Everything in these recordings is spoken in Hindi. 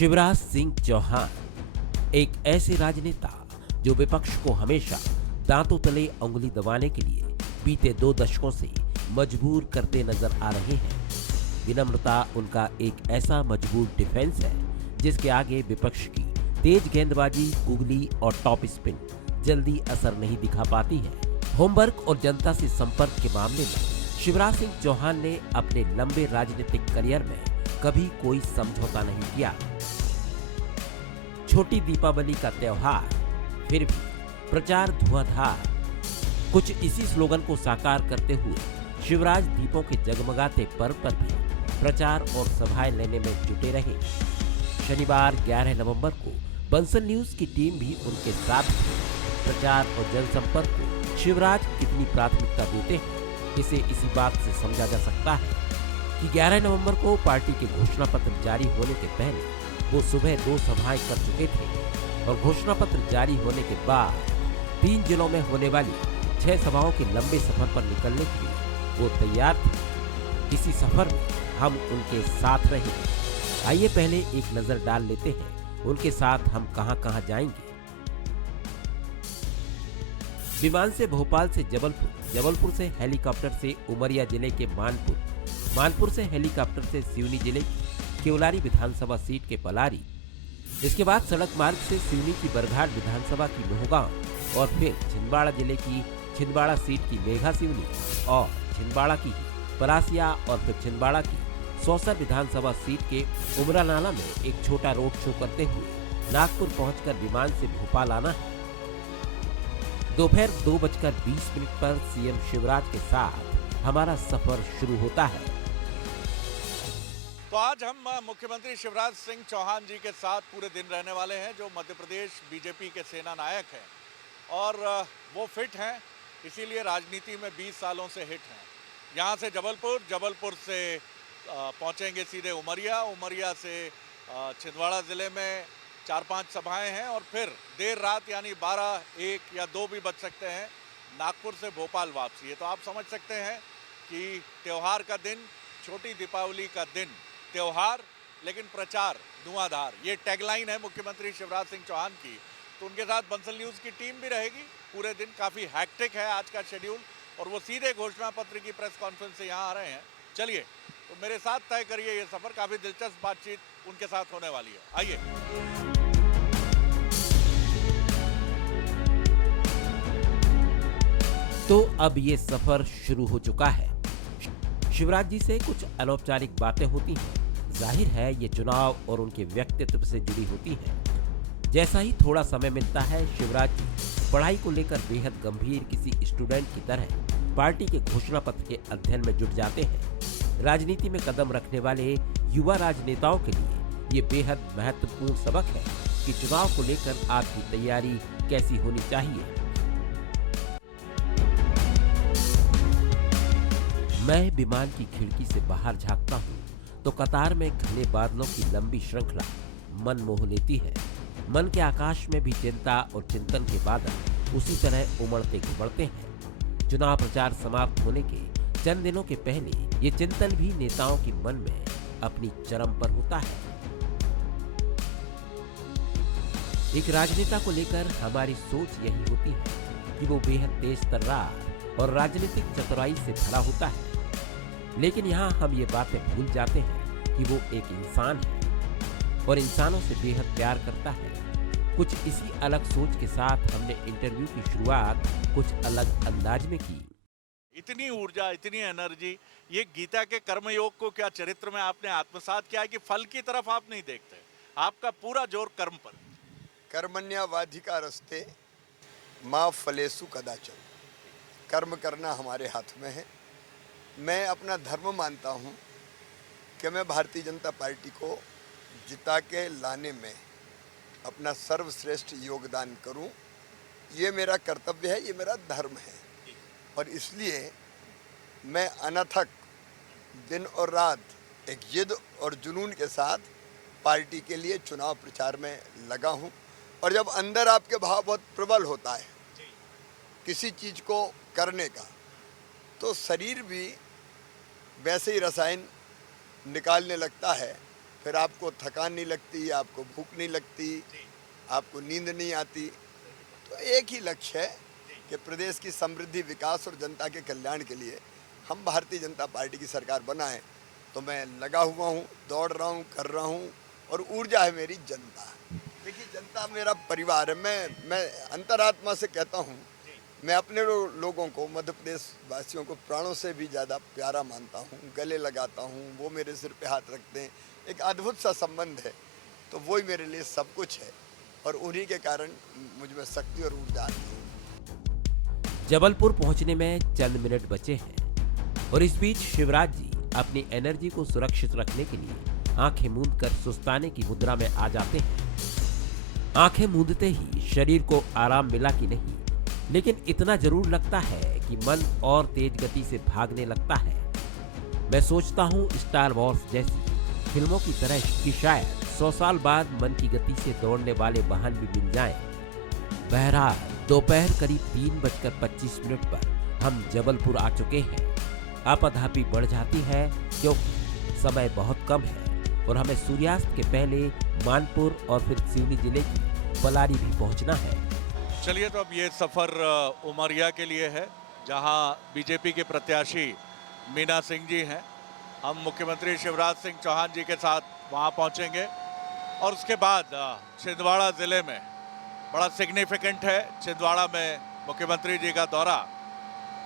शिवराज सिंह चौहान एक ऐसे राजनेता जो विपक्ष को हमेशा दांतों तले उंगली दबाने के लिए बीते 2 दशकों से मजबूर करते नजर आ रहे हैं। विनम्रता उनका एक ऐसा मजबूत डिफेंस है जिसके आगे विपक्ष की तेज गेंदबाजी, गुगली और टॉप स्पिन जल्दी असर नहीं दिखा पाती है। होमवर्क और जनता से संपर्क के मामले में शिवराज सिंह चौहान ने अपने लंबे राजनीतिक करियर में कभी कोई समझौता नहीं किया। छोटी दीपावली का त्योहार, फिर भी प्रचार धुआंधार। कुछ इसी स्लोगन को साकार करते हुए शिवराज दीपों के जगमगाते पर्व पर भी प्रचार और सभाएं लेने में जुटे रहे। शनिवार 11 नवंबर को बंसल न्यूज की टीम भी उनके साथ थी। प्रचार और जनसंपर्क को शिवराज कितनी प्राथमिकता देते हैं, इसे इसी बात से समझा जा सकता है कि 11 नवंबर को पार्टी के घोषणा पत्र जारी होने के पहले वो सुबह 2 सभाएं कर चुके थे और घोषणा पत्र जारी होने के बाद 3 जिलों में होने वाली 6 सभाओं के लंबे सफर पर निकलने के लिए वो तैयार थे। इसी सफर में हम उनके साथ रहे। आइए पहले एक नजर डाल लेते हैं उनके साथ हम कहां-कहां जाएंगे। विमान से भोपाल से जबलपुर, जबलपुर से हेलीकॉप्टर से उमरिया जिले के मानपुर, मानपुर से हेलीकॉप्टर से सिवनी जिले की केवलारी विधानसभा सीट के पलारी, इसके बाद सड़क मार्ग से सिवनी की बरघाट विधानसभा की मोहगांव और फिर छिंदवाड़ा जिले की छिंदवाड़ा सीट की मेघा सिवनी और छिंदवाड़ा की पलासिया और फिर छिंदवाड़ा की सौसर विधानसभा सीट के उमरा नाला में एक छोटा रोड शो करते हुए नागपुर पहुंचकर विमान से भोपाल आना है। दोपहर 2:20 पर सीएम शिवराज के साथ हमारा सफर शुरू होता है। तो आज हम मुख्यमंत्री शिवराज सिंह चौहान जी के साथ पूरे दिन रहने वाले हैं, जो मध्य प्रदेश बीजेपी के सेना नायक हैं और वो फिट हैं, इसीलिए राजनीति में 20 सालों से हिट हैं। यहाँ से जबलपुर, जबलपुर से पहुँचेंगे सीधे उमरिया, उमरिया से छिंदवाड़ा ज़िले में 4-5 सभाएं हैं और फिर देर रात यानी 12, 1 या 2 भी बज सकते हैं, नागपुर से भोपाल वापसी है। तो आप समझ सकते हैं कि त्योहार का दिन, छोटी दीपावली का दिन, त्योहार लेकिन प्रचार धुआंधार, ये टैगलाइन है मुख्यमंत्री शिवराज सिंह चौहान की। तो उनके साथ बंसल न्यूज की टीम भी रहेगी पूरे दिन। काफ़ी हैक्टिक है आज का शेड्यूल और वो सीधे घोषणा पत्र की प्रेस कॉन्फ्रेंस से यहाँ आ रहे हैं। चलिए तो मेरे साथ तय करिए ये सफ़र। काफ़ी दिलचस्प बातचीत उनके साथ होने वाली है। आइए। तो अब ये सफर शुरू हो चुका है। शिवराज जी से कुछ अनौपचारिक बातें होती हैं। जाहिर है ये चुनाव और उनके व्यक्तित्व से जुड़ी होती है। जैसा ही थोड़ा समय मिलता है, शिवराज जी पढ़ाई को लेकर बेहद गंभीर किसी स्टूडेंट की तरह पार्टी के घोषणा पत्र के अध्ययन में जुट जाते हैं। राजनीति में कदम रखने वाले युवा राजनेताओं के लिए ये बेहद महत्वपूर्ण सबक है कि चुनाव को लेकर आपकी तैयारी कैसी होनी चाहिए। मैं विमान की खिड़की से बाहर झांकता हूँ तो कतार में घने बादलों की लंबी श्रृंखला मन मोह लेती है। मन के आकाश में भी चिंता और चिंतन के बादल उसी तरह उमड़ते घुमड़ते हैं। चुनाव प्रचार समाप्त होने के चंद दिनों के पहले ये चिंतन भी नेताओं के मन में अपनी चरम पर होता है। एक राजनेता को लेकर हमारी सोच यही होती है कि वो बेहद तेज तर्रार और राजनीतिक चतुराई से भरा होता है, लेकिन यहाँ हम ये बातें भूल जाते हैं कि वो एक इंसान है और इंसानों से बेहद प्यार करता है। कुछ इसी अलग सोच के साथ हमने इंटरव्यू की शुरुआत कुछ अलग अंदाज में की। इतनी ऊर्जा, इतनी एनर्जी, ये गीता के कर्मयोग को क्या चरित्र में आपने आत्मसात किया है कि फल की तरफ आप नहीं देखते? आपका पूरा जोर कर्म पर। कर्मण्यवाधिकारस्ते मा फलेषु कदाचन। कर्म करना हमारे हाथ में है। मैं अपना धर्म मानता हूँ कि मैं भारतीय जनता पार्टी को जिता के लाने में अपना सर्वश्रेष्ठ योगदान करूँ। ये मेरा कर्तव्य है, ये मेरा धर्म है और इसलिए मैं अनथक दिन और रात एक जिद और जुनून के साथ पार्टी के लिए चुनाव प्रचार में लगा हूँ। और जब अंदर आपके भाव बहुत प्रबल होता है किसी चीज़ को करने का, तो शरीर भी वैसे ही रसायन निकालने लगता है फिर आपको थकान नहीं लगती, आपको भूख नहीं लगती, आपको नींद नहीं आती। तो एक ही लक्ष्य है कि प्रदेश की समृद्धि, विकास और जनता के कल्याण के लिए हम भारतीय जनता पार्टी की सरकार बनाएं। तो मैं लगा हुआ हूँ, दौड़ रहा हूँ, कर रहा हूँ, और ऊर्जा है मेरी जनता। देखिए, जनता मेरा परिवार है। मैं अंतरात्मा से कहता हूँ, मैं अपने लोगों को, मध्य प्रदेश वासियों को प्राणों से भी ज़्यादा प्यारा मानता हूँ, गले लगाता हूँ, वो मेरे सिर पे हाथ रखते हैं। एक अद्भुत सा संबंध है, तो वही मेरे लिए सब कुछ है, और उन्हीं के कारण मुझ में शक्ति और ऊर्जा आती है। जबलपुर पहुंचने में चंद मिनट बचे हैं और इस बीच शिवराज जी अपनी एनर्जी को सुरक्षित रखने के लिए आंखें मूंद कर सुस्ताने की मुद्रा में आ जाते हैं। आंखें मूंदते ही शरीर को आराम मिला कि नहीं, लेकिन इतना जरूर लगता है कि मन और तेज गति से भागने लगता है। मैं सोचता हूँ स्टार वॉर्स जैसी फिल्मों की तरह कि शायद 100 साल बाद मन की गति से दौड़ने वाले वाहन भी मिल जाएं। बहरहाल दोपहर करीब 3:25 पर हम जबलपुर आ चुके हैं। आपाधापी बढ़ जाती है क्योंकि समय बहुत कम है और हमें सूर्यास्त के पहले मानपुर और फिर सिवनी जिले की पलारी भी पहुंचना है। चलिए, तो अब ये सफर उमरिया के लिए है, जहां बीजेपी के प्रत्याशी मीना सिंह जी हैं। हम मुख्यमंत्री शिवराज सिंह चौहान जी के साथ वहां पहुंचेंगे और उसके बाद छिंदवाड़ा जिले में बड़ा सिग्निफिकेंट है, छिंदवाड़ा में मुख्यमंत्री जी का दौरा,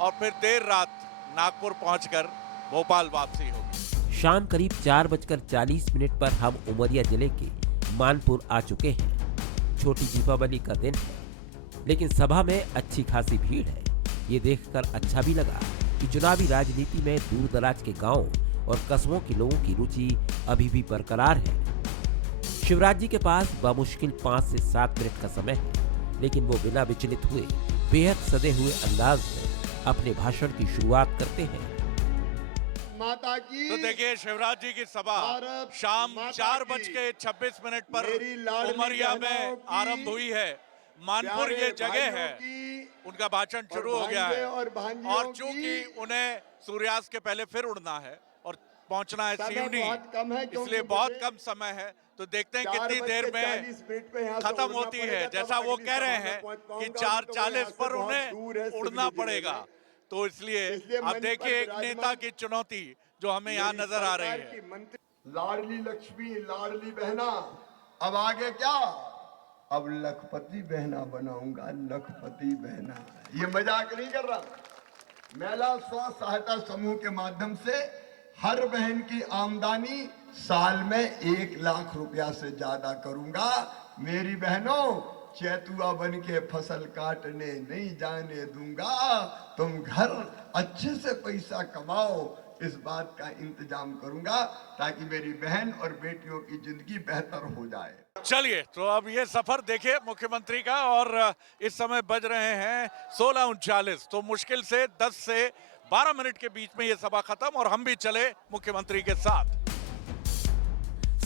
और फिर देर रात नागपुर पहुंचकर भोपाल वापसी होगी। शाम करीब 4:40 पर हम उमरिया जिले के मानपुर आ चुके हैं। छोटी दीपावली का दिन है, लेकिन सभा में अच्छी खासी भीड़ है। ये देखकर अच्छा भी लगा कि चुनावी राजनीति में दूर दराज के गांवों और कस्बों के लोगों की रुचि अभी भी बरकरार है। शिवराज जी के पास बामुश्किल 5 से 7 मिनट का समय है, लेकिन वो बिना विचलित हुए बेहद सदे हुए अंदाज में अपने भाषण की शुरुआत करते हैं। माता की तो देखिए, शिवराज जी की सभा शाम 4:26 पर उमरिया में आरंभ हुई है। मानपुर ये जगह है, उनका भाषण शुरू हो गया है, और चूंकि उन्हें सूर्यास्त के पहले फिर उड़ना है और पहुंचना है सिवनी, इसलिए बहुत कम समय है। तो देखते हैं कितनी देर में खत्म होती है। जैसा वो कह रहे हैं कि 4:40 पर उन्हें उड़ना पड़ेगा, तो इसलिए आप देखिए एक नेता की चुनौती जो हमें यहाँ नजर आ रही है। लाडली लक्ष्मी, लाडली बहना, अब आगे क्या? अब लखपति बहना बनाऊंगा, लखपति बहना। ये मजाक नहीं कर रहा। महिला स्व सहायता समूह के माध्यम से हर बहन की आमदनी साल में 1 लाख रुपया से ज्यादा करूंगा। मेरी बहनों, चैतुआ बन के फसल काटने नहीं जाने दूंगा। तुम घर अच्छे से पैसा कमाओ, इस बात का इंतजाम करूंगा ताकि मेरी बहन और बेटियों की जिंदगी बेहतर हो जाए। चलिए, तो अब ये सफर देखिए मुख्यमंत्री का, और इस समय बज रहे हैं 16:39, तो मुश्किल से 10 से 12 मिनट के बीच में ये सभा खत्म, और हम भी चले मुख्यमंत्री के साथ।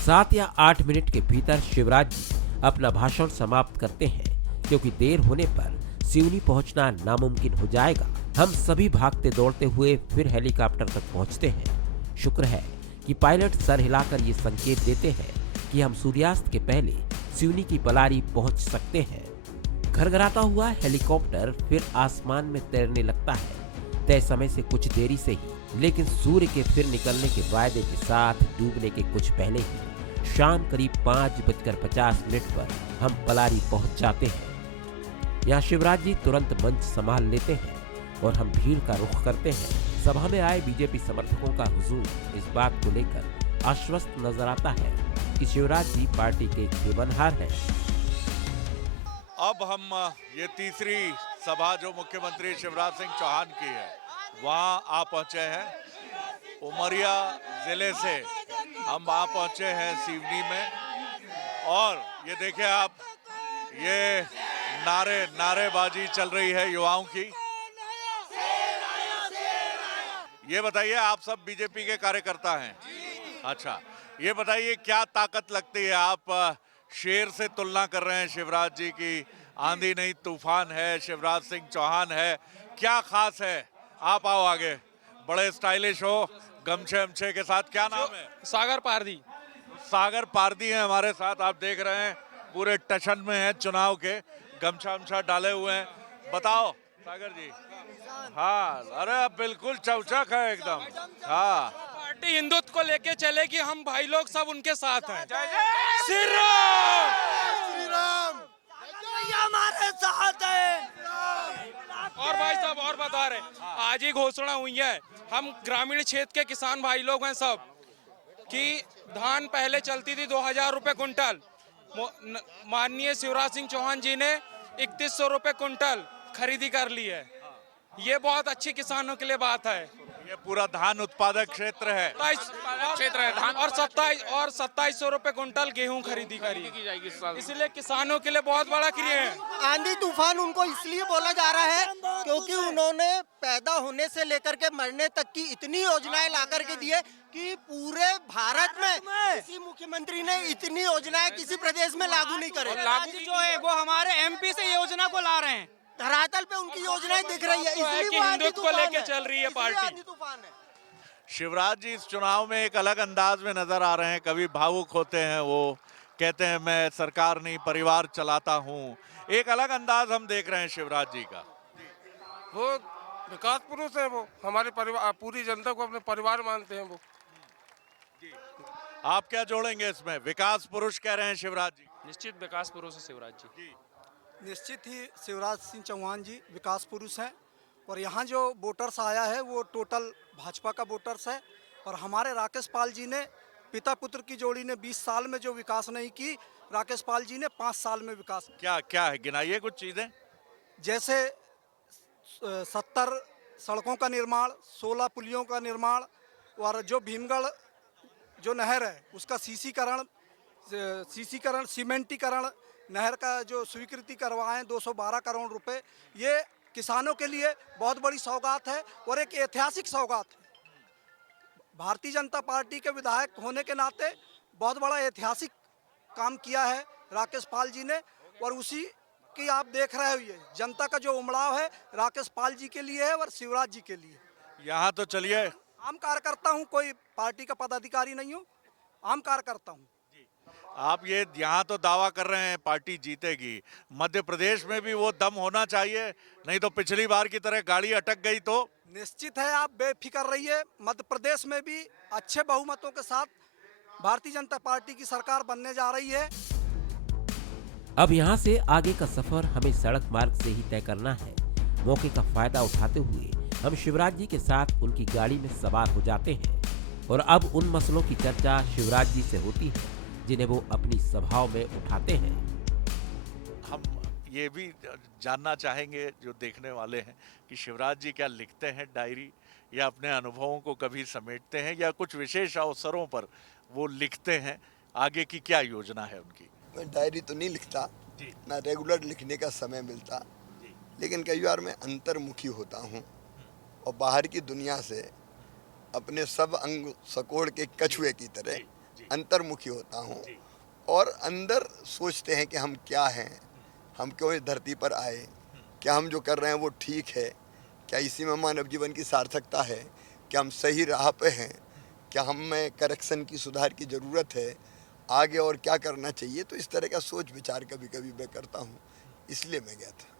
7 या 8 मिनट के भीतर शिवराज जी अपना भाषण समाप्त करते हैं, क्योंकि देर होने पर सिवनी पहुंचना नामुमकिन हो जाएगा। हम सभी भागते दौड़ते हुए फिर हेलीकॉप्टर तक पहुंचते हैं। शुक्र है कि पायलट सर हिलाकर ये संकेत देते हैं कि हम सूर्यास्त के पहले सिवनी की पलारी पहुंच सकते हैं। घरघराता हुआ हेलीकॉप्टर फिर आसमान में तैरने लगता है, तय समय से कुछ देरी से ही, लेकिन सूर्य के फिर निकलने के वायदे के साथ डूबने के कुछ पहले ही शाम करीब 5:50 पर हम पलारी पहुंच जाते हैं। यहाँ शिवराज जी तुरंत मंच संभाल लेते हैं और हम भीड़ का रुख करते हैं। सभा में आए बीजेपी समर्थकों का हुजूम इस बात को लेकर आश्वस्त नजर आता है कि शिवराज जी पार्टी के जीवनहार हैं। अब हम ये तीसरी सभा जो मुख्यमंत्री शिवराज सिंह चौहान की है, वहां आ पहुंचे हैं। उमरिया जिले से हम आ पहुंचे हैं सिवनी में, और ये देखिए आप, ये नारेबाजी चल रही है युवाओं की। ये बताइए, आप सब बीजेपी के कार्यकर्ता हैं? अच्छा, ये बताइए क्या ताकत लगती है? आप शेर से तुलना कर रहे हैं शिवराज जी की, आंधी नहीं तूफान है, शिवराज सिंह चौहान है, क्या खास है? आप आओ आगे, बड़े स्टाइलिश हो, गमछे अमछे के साथ। क्या नाम है? सागर पारदी। सागर पारदी हैं हमारे साथ, आप देख रहे हैं पूरे टशन में हैं चुनाव के, गमछा वमछा डाले हुए हैं। बताओ सागर जी। हाँ, अरे अब बिल्कुल चौचक है एकदम। हाँ, पार्टी हिंदुत्व को लेके चलेगी, हम भाई लोग सब उनके साथ हैं। श्री राम, श्री राम, हमारे साथ है। और भाई साहब और बता रहे, आज ही घोषणा हुई है, हम ग्रामीण क्षेत्र के किसान भाई लोग हैं सब, कि धान पहले चलती थी 2000 रुपए कुंटल, माननीय शिवराज सिंह चौहान जी ने 3100 रुपए कुंटल खरीदी कर ली है। ये बहुत अच्छी किसानों के लिए बात है। ये पूरा धान उत्पादक क्षेत्र है। क्षेत्र है धान, और 2700 रुपए कुंटल गेहूं खरीदी की जाएगी, इसलिए किसानों के लिए बहुत बड़ा क्रिया है। आंधी तूफान उनको इसलिए बोला जा रहा है क्योंकि उन्होंने पैदा होने से लेकर के मरने तक की इतनी योजनाएं ला करके दी है कि पूरे भारत में किसी मुख्यमंत्री ने इतनी योजनाएं किसी प्रदेश में लागू नहीं करे। लागू जो है वो हमारे एमपी से योजना को ला रहे हैं, धरातल पे उनकी योजनाएं दिख रही है, इसलिए कि वो आंधी हिंदुत्व को तूफान लेके है। चल रही है इसलिए पार्टी। आंधी तूफान है। शिवराज जी इस चुनाव में एक अलग अंदाज में नजर आ रहे हैं, कभी भावुक होते हैं, वो कहते हैं मैं सरकार नहीं परिवार चलाता हूँ। एक अलग अंदाज हम देख रहे हैं शिवराज जी का। वो विकास पुरुष है, वो हमारे परिवार पूरी जनता को अपने परिवार मानते हैं वो। आप क्या जोड़ेंगे इसमें? विकास पुरुष कह रहे हैं शिवराज जी। निश्चित विकास पुरुष है शिवराज जी। निश्चित ही शिवराज सिंह चौहान जी विकास पुरुष हैं, और यहाँ जो वोटर्स आया है वो टोटल भाजपा का वोटर्स है। और हमारे राकेश पाल जी ने, पिता पुत्र की जोड़ी ने 20 साल में जो विकास नहीं की, राकेश पाल जी ने 5 साल में विकास। क्या क्या है, गिनाइए कुछ चीजें। जैसे 70 सड़कों का निर्माण, 16 पुलियों का निर्माण, और जो भीमगढ़ जो नहर है उसका सीसीकरण, सीमेंटीकरण, नहर का जो स्वीकृति करवाएं 212 करोड़ रुपए, ये किसानों के लिए बहुत बड़ी सौगात है और एक ऐतिहासिक सौगात है। भारतीय जनता पार्टी के विधायक होने के नाते बहुत बड़ा ऐतिहासिक काम किया है राकेश पाल जी ने, और उसी की आप देख रहे हो, ये जनता का जो उमड़ाव है राकेश पाल जी के लिए है और शिवराज जी के लिए। यहाँ तो चलिए, आम कार्यकर्ता हूँ, कोई पार्टी का पदाधिकारी नहीं हूँ, आम कार्यकर्ता हूँ। आप ये यहाँ तो दावा कर रहे हैं पार्टी जीतेगी, मध्य प्रदेश में भी वो दम होना चाहिए, नहीं तो पिछली बार की तरह गाड़ी अटक गई तो। निश्चित है, आप बेफिक्र रहिए, मध्य प्रदेश में भी अच्छे बहुमतों के साथ भारतीय जनता पार्टी की सरकार बनने जा रही है। अब यहाँ से आगे का सफर हमें सड़क मार्ग से ही तय करना है। मौके का फायदा उठाते हुए हम शिवराज जी के साथ उनकी गाड़ी में सवार हो जाते हैं और अब उन मसलों की चर्चा शिवराज जी से होती है जिन्हें वो अपनी सभाओं में उठाते हैं। हम ये भी जानना चाहेंगे जो देखने वाले हैं कि शिवराज जी क्या लिखते हैं डायरी, या अपने अनुभवों को कभी समेटते हैं, या कुछ विशेष अवसरों पर वो लिखते हैं। आगे की क्या योजना है उनकी? मैं डायरी तो नहीं लिखता जी। ना रेगुलर लिखने का समय मिलता, लेकिन कई बार मैं अंतर्मुखी होता हूँ और बाहर की दुनिया से अपने सब अंग सकोड़ के कछुए की तरह अंतर्मुखी होता हूँ, और अंदर सोचते हैं कि हम क्या हैं, हम क्यों इस धरती पर आए, क्या हम जो कर रहे हैं वो ठीक है, क्या इसी में मानव जीवन की सार्थकता है, क्या हम सही राह पे हैं, क्या हम में करेक्शन की, सुधार की ज़रूरत है, आगे और क्या करना चाहिए। तो इस तरह का सोच विचार कभी कभी मैं करता हूँ, इसलिए मैं गया था।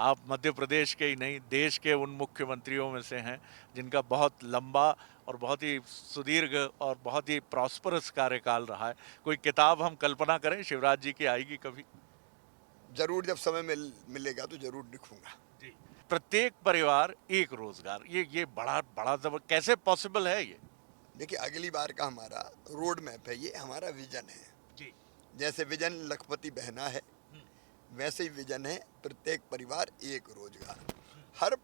आप मध्य प्रदेश के ही नहीं देश के उन मुख्यमंत्रियों में से हैं जिनका बहुत लंबा और बहुत ही सुदीर्घ और बहुत ही प्रॉस्परस कार्यकाल रहा है। कोई किताब हम कल्पना करें शिवराज जी की आएगी कभी? ज़रूर, जब समय मिलेगा तो ज़रूर लिखूंगा। प्रत्येक परिवार एक रोजगार, ये बड़ा बड़ा कैसे पॉसिबल है ये? देखिए, अगली बार का हमारा रोड मैप है, ये हमारा विजन है जी। जैसे विजन लखपति बहना है, वैसे ही विजन है प्रत्येक परिवार एक रोजगार। हर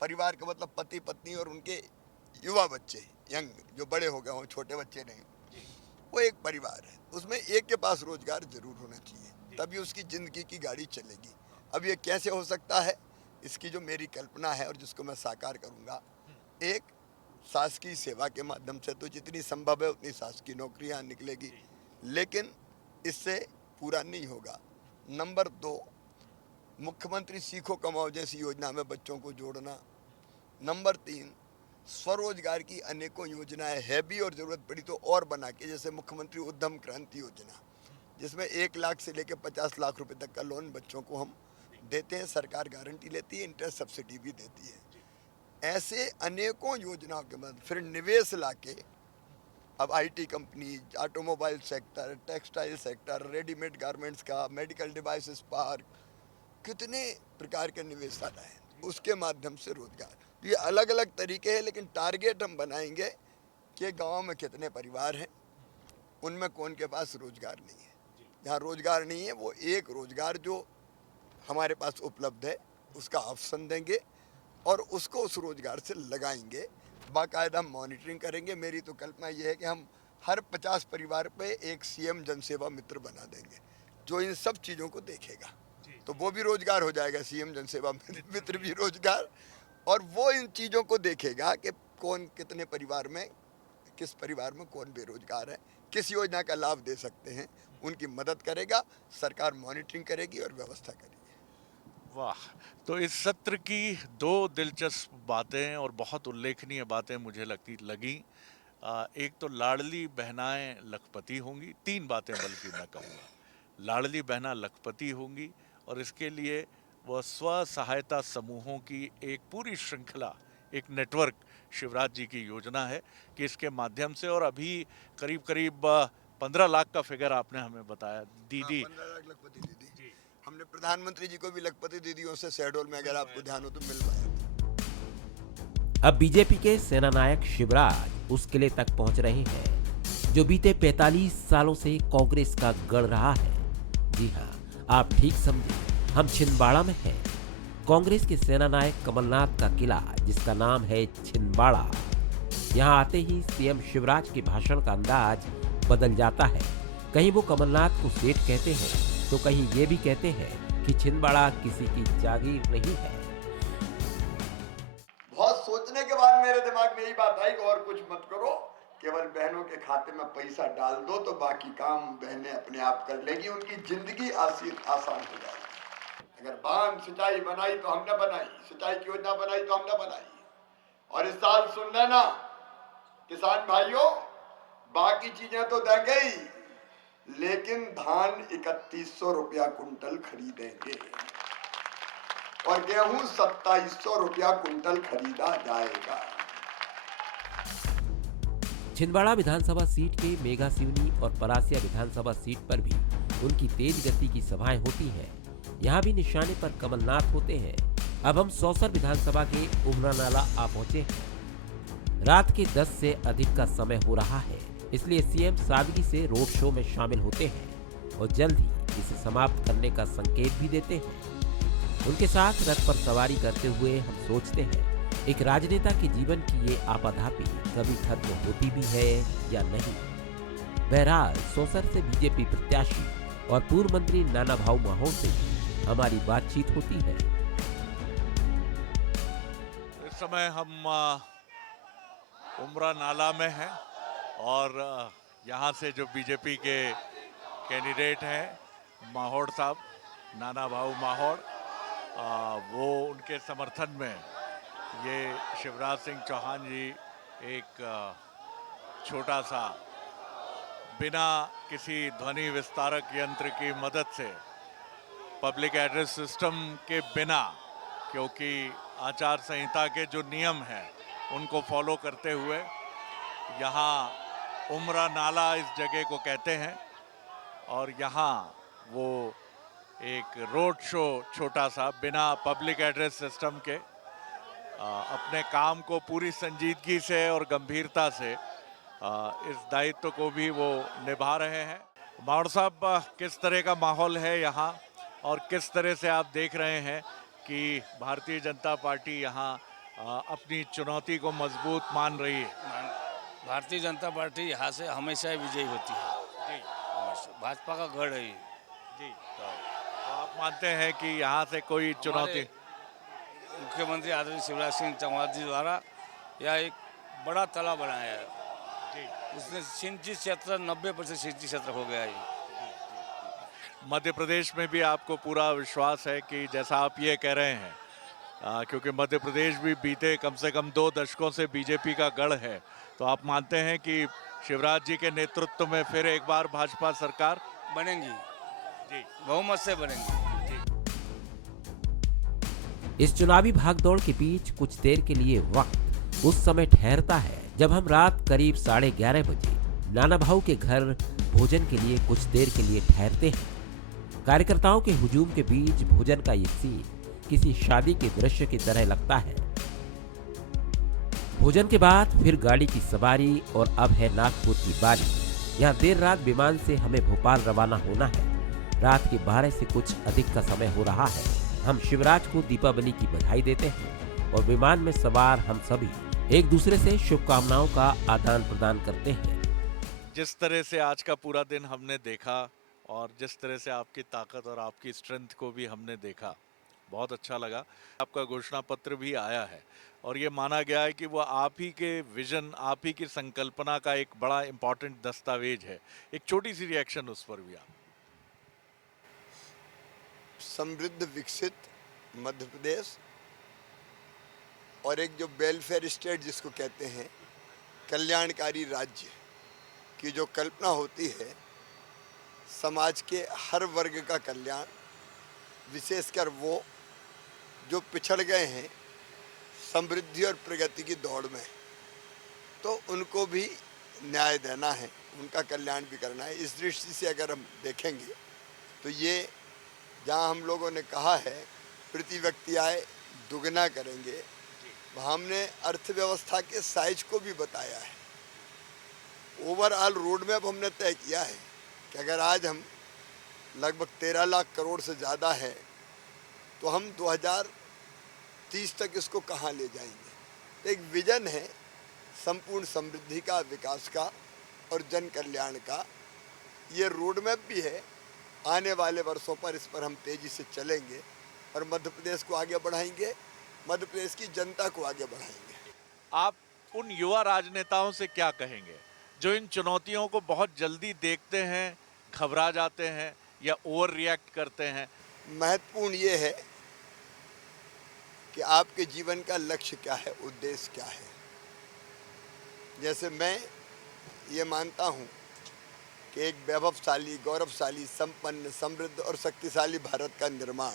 परिवार का मतलब पति पत्नी और उनके युवा बच्चे, यंग जो बड़े हो गए हों, छोटे बच्चे नहीं, वो एक परिवार है, उसमें एक के पास रोजगार जरूर होना चाहिए, तभी उसकी जिंदगी की गाड़ी चलेगी। अब ये कैसे हो सकता है, इसकी जो मेरी कल्पना है और जिसको मैं साकार करूँगा, एक शासकीय सेवा के माध्यम से तो जितनी संभव है उतनी शासकीय नौकरियाँ निकलेगी, लेकिन इससे पूरा नहीं होगा। नंबर 2, मुख्यमंत्री सीखो कमाओ जैसी योजना में बच्चों को जोड़ना। नंबर 3, स्वरोजगार की अनेकों योजनाएं है भी, और ज़रूरत पड़ी तो और बना के, जैसे मुख्यमंत्री उद्यम क्रांति योजना, जिसमें 1 लाख से लेकर 50 लाख रुपए तक का लोन बच्चों को हम देते हैं, सरकार गारंटी लेती है, इंटरेस्ट सब्सिडी भी देती है। ऐसे अनेकों योजनाओं के बाद फिर निवेश लाके अब IT company, automobile sector, textile sector, readymade garments का, मेडिकल डिवाइसेस पार्क, कितने प्रकार के निवेश आ रहे हैं, उसके माध्यम से रोजगार। ये अलग अलग तरीके हैं, लेकिन टारगेट हम बनाएंगे कि गांव में कितने परिवार हैं, उनमें कौन के पास रोजगार नहीं है। जहाँ रोजगार नहीं है वो एक रोजगार जो हमारे पास उपलब्ध है उसका ऑप्शन देंगे और उसको उस रोजगार से लगाएंगे। बाकायदा मॉनिटरिंग करेंगे। मेरी तो कल्पना ये है कि हम हर 50 परिवार पे एक सीएम जनसेवा मित्र बना देंगे जो इन सब चीज़ों को देखेगा, तो वो भी रोजगार हो जाएगा, सीएम जनसेवा मित्र भी रोजगार, और वो इन चीज़ों को देखेगा कि कौन कितने परिवार में, किस परिवार में कौन बेरोजगार है, किस योजना का लाभ दे सकते हैं, उनकी मदद करेगा, सरकार मॉनिटरिंग करेगी और व्यवस्था करेगी। वाह, तो इस सत्र की 2 दिलचस्प बातें और बहुत उल्लेखनीय बातें मुझे लगी। एक तो लाडली बहनाएं लखपति होंगी, 3 बातें बल्कि मैं कहूँगा। लाडली बहना लखपति होंगी और इसके लिए वह स्व सहायता समूहों की एक पूरी श्रृंखला, एक नेटवर्क शिवराज जी की योजना है कि इसके माध्यम से, और अभी करीब करीब 15 लाख का फिगर आपने हमें बताया दीदी। 15 लाख लखपति दीदी। हमने प्रधानमंत्री जी को भी लखपति दीदियों से शहडोल में, अगर आपको ध्यान हो तो, मिलवाया। अब बीजेपी के सेनानायक शिवराज उस किले तक पहुंच रहे हैं जो बीते 45 सालों से कांग्रेस का गढ़ रहा है। जी हां, आप ठीक समझे, हम छिंदवाड़ा में हैं। कांग्रेस के सेनानायक कमलनाथ का किला, जिसका नाम है छिंदवाड़ा। यहां आते ही सीएम शिवराज के भाषण का अंदाज बदल जाता है। कहीं वो कमलनाथ को सेठ कहते हैं तो कहीं ये भी कहते हैं कि छिंदवाड़ा किसी की जागीर नहीं है। बहुत सोचने के बाद मेरे दिमाग में यही बात आई कि और कुछ मत करो, केवल बहनों के खाते में पैसा डाल दो तो बाकी काम बहनें अपने आप कर लेगी, उनकी जिंदगी आसान हो जाएगी। अगर बांध सिंचाई बनाई तो हमने बनाई, सिंचाई की योजना बनाई तो हमने बनाई, और इस साल सुन लेना किसान भाइयों, बाकी चीजें तो देंगे ही, लेकिन धान 3100 रुपया कुंटल खरीदेंगे और गेहूं 2700 रुपया कुंटल खरीदा जाएगा। छिंदवाड़ा विधानसभा सीट के मेघा सिवनी और परासिया विधानसभा सीट पर भी उनकी तेज गति की सभाएं होती हैं। यहाँ भी निशाने पर कमलनाथ होते हैं। अब हम सौसर विधानसभा के उमरा नाला आ पहुंचे हैं। रात के 10 से अधिक का समय हो रहा है, इसलिए सीएम सादगी से रोड शो में शामिल होते हैं और जल्द ही इसे समाप्त करने का संकेत भी देते हैं। उनके साथ रथ पर सवारी करते हुए हम सोचते हैं, एक राजनेता के जीवन की ये आपाधापी कभी खत्म होती भी है या नहीं। बहरहाल सौसर से बीजेपी प्रत्याशी और पूर्व मंत्री नाना भाऊ माहौर से हमारी बातचीत होती है। इस समय हम उमरा नाला में हैं और यहाँ से जो बीजेपी के कैंडिडेट हैं माहौर साहब, नाना भाऊ माहौर, वो उनके समर्थन में ये शिवराज सिंह चौहान जी एक छोटा सा, बिना किसी ध्वनि विस्तारक यंत्र की मदद से, पब्लिक एड्रेस सिस्टम के बिना, क्योंकि आचार संहिता के जो नियम हैं उनको फॉलो करते हुए, यहाँ उमरा नाला इस जगह को कहते हैं, और यहाँ वो एक रोड शो छोटा सा, बिना पब्लिक एड्रेस सिस्टम के, अपने काम को पूरी संजीदगी से और गंभीरता से, इस दायित्व को भी वो निभा रहे हैं। माहौर साहब, किस तरह का माहौल है यहाँ और किस तरह से आप देख रहे हैं कि भारतीय जनता पार्टी यहाँ अपनी चुनौती को मजबूत मान रही है? भारतीय जनता पार्टी यहाँ से हमेशा विजयी होती है जी, भाजपा का गढ़ है जी। तो आप मानते हैं कि यहाँ से कोई चुनौती? मुख्यमंत्री आदरणीय शिवराज सिंह चौहान जी द्वारा यह एक बड़ा तालाब बनाया है जी, उसने सिंचित क्षेत्र 90% सिंचित क्षेत्र हो गया है। मध्य प्रदेश में भी आपको पूरा विश्वास है कि जैसा आप ये कह रहे हैं क्योंकि मध्य प्रदेश भी बीते कम से कम 2 दशकों से बीजेपी का गढ़ है। तो आप मानते हैं कि शिवराज जी के नेतृत्व में फिर एक बार भाजपा सरकार बनेंगी जी बहुमत से बनेंगी। इस चुनावी भागदौड़ के बीच कुछ देर के लिए वक्त उस समय ठहरता है जब हम रात करीब 11:30 बजे नाना भाऊ के घर भोजन के लिए कुछ देर के लिए ठहरते हैं। कार्यकर्ताओं के हुजूम के बीच भोजन का ये सीन किसी शादी के दृश्य की तरह लगता है। भोजन के बाद फिर गाड़ी की सवारी और अब है नागपुर की बारी। यहाँ देर रात विमान से हमें भोपाल रवाना होना है। रात के 12 से कुछ अधिक का समय हो रहा है। हम शिवराज को दीपावली की बधाई देते हैं और विमान में सवार हम सभी एक दूसरे से शुभकामनाओं का आदान प्रदान करते हैं। जिस तरह से आज का पूरा दिन हमने देखा और जिस तरह से आपकी ताकत और आपकी स्ट्रेंथ को भी हमने देखा, बहुत अच्छा लगा। आपका घोषणा पत्र भी आया है और ये माना गया है कि वो आप ही के विजन, आप ही की संकल्पना का एक बड़ा इंपॉर्टेंट दस्तावेज है। एक छोटी सी रिएक्शन उस पर भी आप। समृद्ध विकसित मध्य प्रदेश और एक जो वेलफेयर स्टेट जिसको कहते हैं, कल्याणकारी राज्य की जो कल्पना होती है, समाज के हर वर्ग का कल्याण, विशेषकर वो जो पिछड़ गए हैं समृद्धि और प्रगति की दौड़ में, तो उनको भी न्याय देना है, उनका कल्याण भी करना है। इस दृष्टि से अगर हम देखेंगे तो ये जहाँ हम लोगों ने कहा है प्रति व्यक्ति आय दुगना करेंगे, वहाँ हमने अर्थव्यवस्था के साइज को भी बताया है। ओवरऑल रोड मैप हमने तय किया है कि अगर आज हम लगभग 13 लाख करोड़ से ज़्यादा है तो हम 2030 तक इसको कहाँ ले जाएंगे। एक विजन है संपूर्ण समृद्धि का, विकास का और जन कल्याण का। ये रोड मैप भी है। आने वाले वर्षों पर इस पर हम तेजी से चलेंगे और मध्य प्रदेश को आगे बढ़ाएंगे, मध्य प्रदेश की जनता को आगे बढ़ाएंगे। आप उन युवा राजनेताओं से क्या कहेंगे जो इन चुनौतियों को बहुत जल्दी देखते हैं, घबरा जाते हैं या ओवर रिएक्ट करते हैं? महत्वपूर्ण ये है कि आपके जीवन का लक्ष्य क्या है, उद्देश्य क्या है। जैसे मैं ये मानता हूँ कि एक वैभवशाली, गौरवशाली, संपन्न, समृद्ध और शक्तिशाली भारत का निर्माण,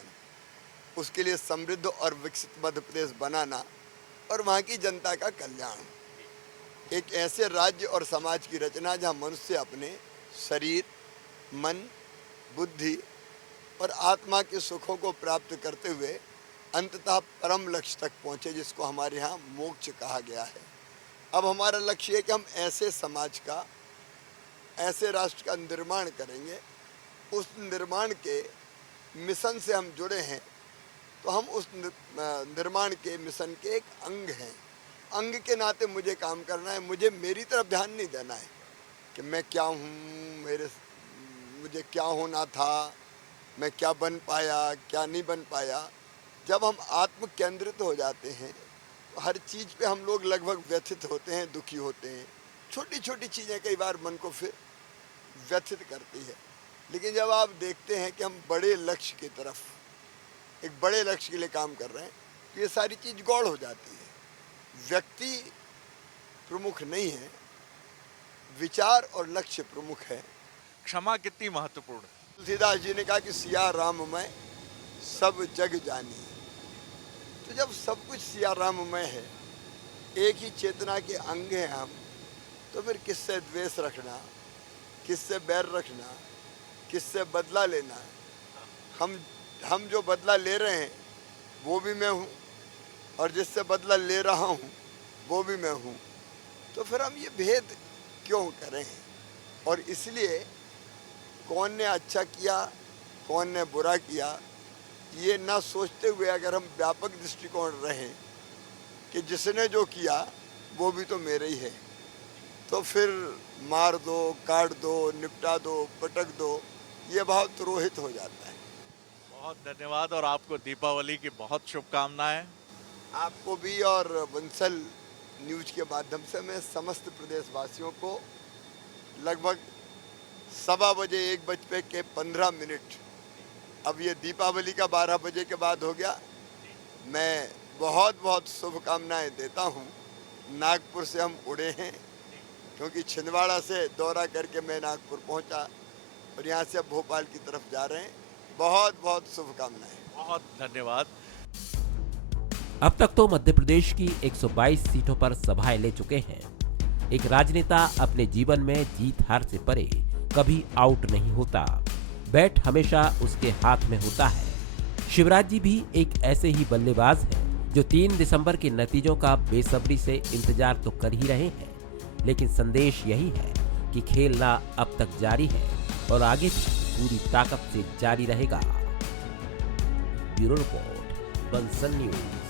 उसके लिए समृद्ध और विकसित मध्य प्रदेश बनाना और वहाँ की जनता का कल्याण, एक ऐसे राज्य और समाज की रचना जहाँ मनुष्य अपने शरीर, मन, बुद्धि और आत्मा के सुखों को प्राप्त करते हुए अंततः परम लक्ष्य तक पहुँचे, जिसको हमारे यहाँ मोक्ष कहा गया है। अब हमारा लक्ष्य है कि हम ऐसे समाज का, ऐसे राष्ट्र का निर्माण करेंगे। उस निर्माण के मिशन से हम जुड़े हैं, तो हम उस निर्माण के मिशन के एक अंग हैं। अंग के नाते मुझे काम करना है। मुझे मेरी तरफ ध्यान नहीं देना है कि मैं क्या हूँ, मुझे क्या होना था, मैं क्या बन पाया, क्या नहीं बन पाया। जब हम आत्म केंद्रित हो जाते हैं तो हर चीज़ पे हम लोग लगभग व्यथित होते हैं, दुखी होते हैं। छोटी छोटी चीज़ें कई बार मन को फिर व्यथित करती है। लेकिन जब आप देखते हैं कि हम बड़े लक्ष्य की तरफ, एक बड़े लक्ष्य के लिए काम कर रहे हैं, तो ये सारी चीज़ गौड़ हो जाती है। व्यक्ति प्रमुख नहीं है, विचार और लक्ष्य प्रमुख है। क्षमा कितनी महत्वपूर्ण है? तुलसीदास जी ने कहा कि सिया राममय सब जग जानी। तो जब सब कुछ सिया राममय है, एक ही चेतना के अंग हैं हम, तो फिर किससे द्वेष रखना, किससे बैर रखना, किससे बदला लेना। हम जो बदला ले रहे हैं वो भी मैं हूँ, और जिससे बदला ले रहा हूँ वो भी मैं हूँ। तो फिर हम ये भेद क्यों करें? और इसलिए कौन ने अच्छा किया, कौन ने बुरा किया, ये ना सोचते हुए अगर हम व्यापक दृष्टिकोण रहें कि जिसने जो किया वो भी तो मेरे ही है, तो फिर मार दो, काट दो, निपटा दो, पटक दो, ये भाव तुरोहित हो जाता है। बहुत धन्यवाद और आपको दीपावली की बहुत शुभकामनाएं। आपको भी और बंसल न्यूज के माध्यम से मैं समस्त प्रदेशवासियों को लगभग 1:15 बजे 1:15 अब ये दीपावली का 12 बजे के बाद हो गया, मैं बहुत बहुत शुभकामनाएं देता हूं। नागपुर से हम उड़े हैं, क्योंकि छिंदवाड़ा से दौरा करके मैं नागपुर पहुंचा और यहां से अब भोपाल की तरफ जा रहे हैं। बहुत बहुत शुभकामनाएं। बहुत धन्यवाद। अब तक तो मध्य प्रदेश की 122 सीटों पर सभाएं ले चुके हैं। एक राजनेता अपने जीवन में जीत हार से परे कभी आउट नहीं होता, बैट हमेशा उसके हाथ में होता है। शिवराज जी भी एक ऐसे ही बल्लेबाज हैं जो 3 दिसंबर के नतीजों का बेसब्री से इंतजार तो कर ही रहे हैं, लेकिन संदेश यही है कि खेलना अब तक जारी है और आगे भी पूरी ताकत से जारी रहेगा। Bureau report, Bansal news.